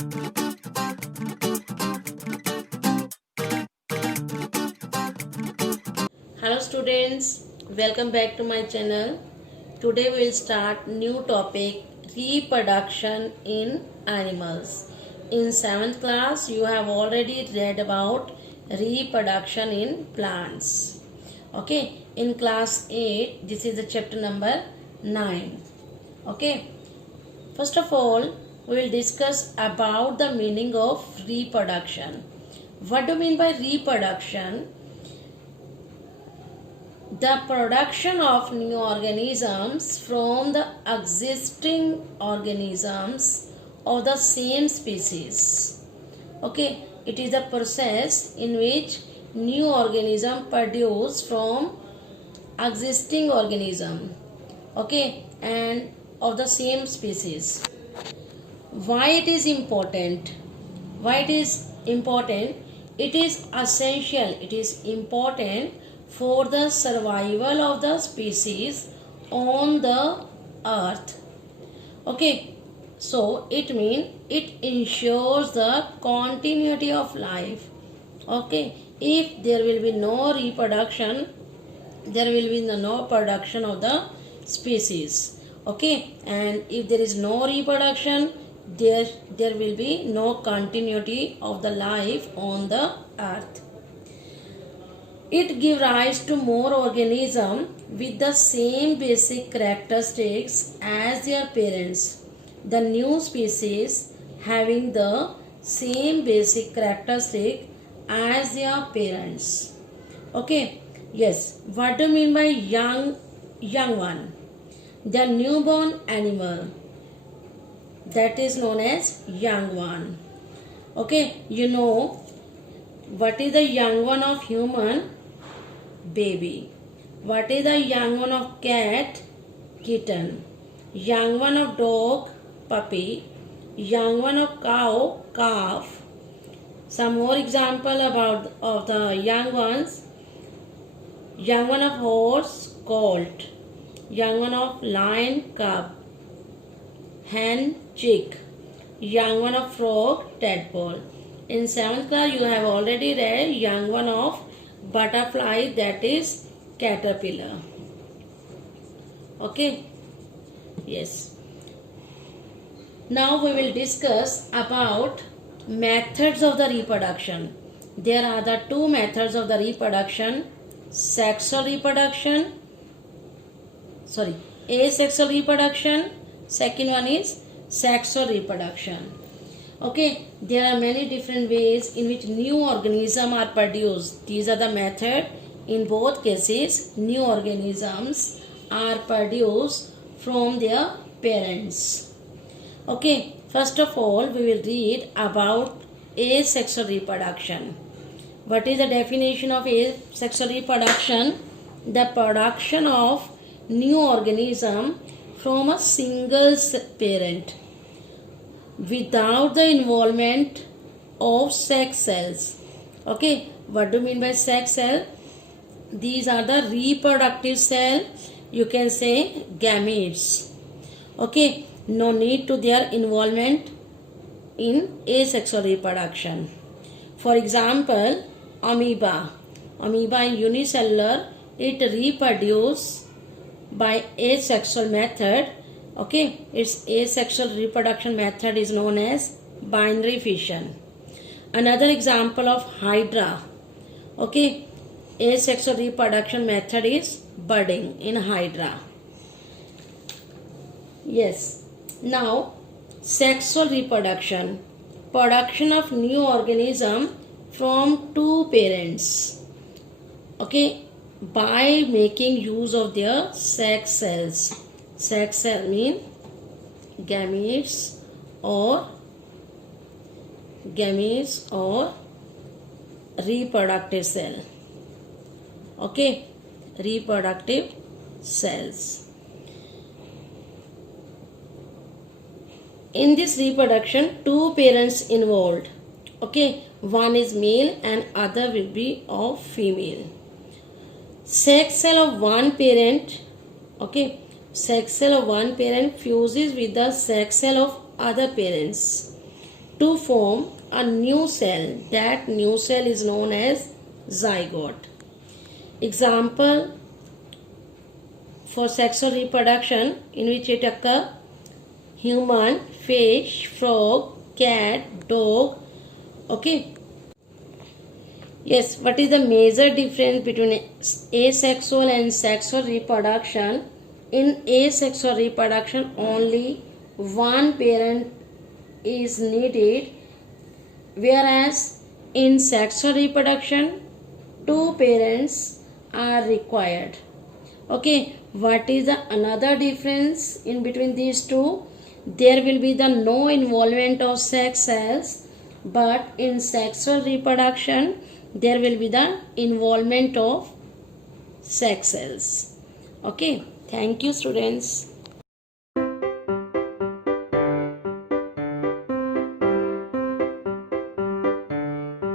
Hello students, welcome back to my channel. Today we will start new topic, reproduction in animals. In 7th class you have already read about reproduction in plants. Okay, in class 8 this is the chapter number 9. Okay, first of all we will discuss about the meaning of reproduction. What do you mean by reproduction? The production of new organisms from the existing organisms of the same species. Okay, it is a process in which new organism produced from existing organism. Okay, and of the same species. Why it is important? Why it is important? It is essential. It is important for the survival of the species on the earth. Okay, so it means it ensures the continuity of life. Okay, if there will be no reproduction, there will be no production of the species. Okay, and if there is no reproduction, there will be no continuity of the life on the earth. It gives rise to more organisms with the same basic characteristics as their parents. The new species having the same basic characteristic as their parents. Okay, yes. What do you mean by young one? The newborn animal, that is known as young one. Okay, you know what is the young one of human? Baby. What is the young one of cat? Kitten. Young one of dog? Puppy. Young one of cow? Calf. Some more example about of the young ones. Young one of horse? Colt. Young one of lion? Cub. Hen? Chick. Young one of frog? Tadpole. In 7th class you have already read young one of butterfly, that is caterpillar. Okay, yes. Now we will discuss about methods of the reproduction. There are the two methods of the reproduction: asexual reproduction. Second one is sexual reproduction. Okay, there are many different ways in which new organisms are produced. These are the method. In both cases, new organisms are produced from their parents. Okay, first of all, we will read about asexual reproduction. What is the definition of asexual reproduction? The production of new organism from a single parent without the involvement of sex cells. Okay, what do you mean by sex cell? These are the reproductive cell, you can say gametes. Okay, no need to their involvement in asexual reproduction. For example, amoeba in unicellular, it reproduces by asexual method. Okay, its asexual reproduction method is known as binary fission. Another example of hydra. Okay, asexual reproduction method is budding in hydra. Yes. Now, sexual reproduction, production of new organism from two parents. Okay, by making use of their sex cells. Sex cell mean gametes or reproductive cell. Okay, reproductive cells. In this reproduction, two parents involved. Okay, one is male and other will be of female. Sex cell of one parent, okay, sex cell of one parent fuses with the sex cell of other parents. to form a new cell. That new cell is known as zygote. Example for sexual reproduction in which it occurs: human, fish, frog, cat, dog. Okay. Yes, what is the major difference between asexual and sexual reproduction? In asexual reproduction, only one parent is needed, whereas in sexual reproduction, two parents are required. Okay, what is the another difference in between these two? There will be the no involvement of sex cells, but in sexual reproduction there will be the involvement of sex cells. Okay, thank you students.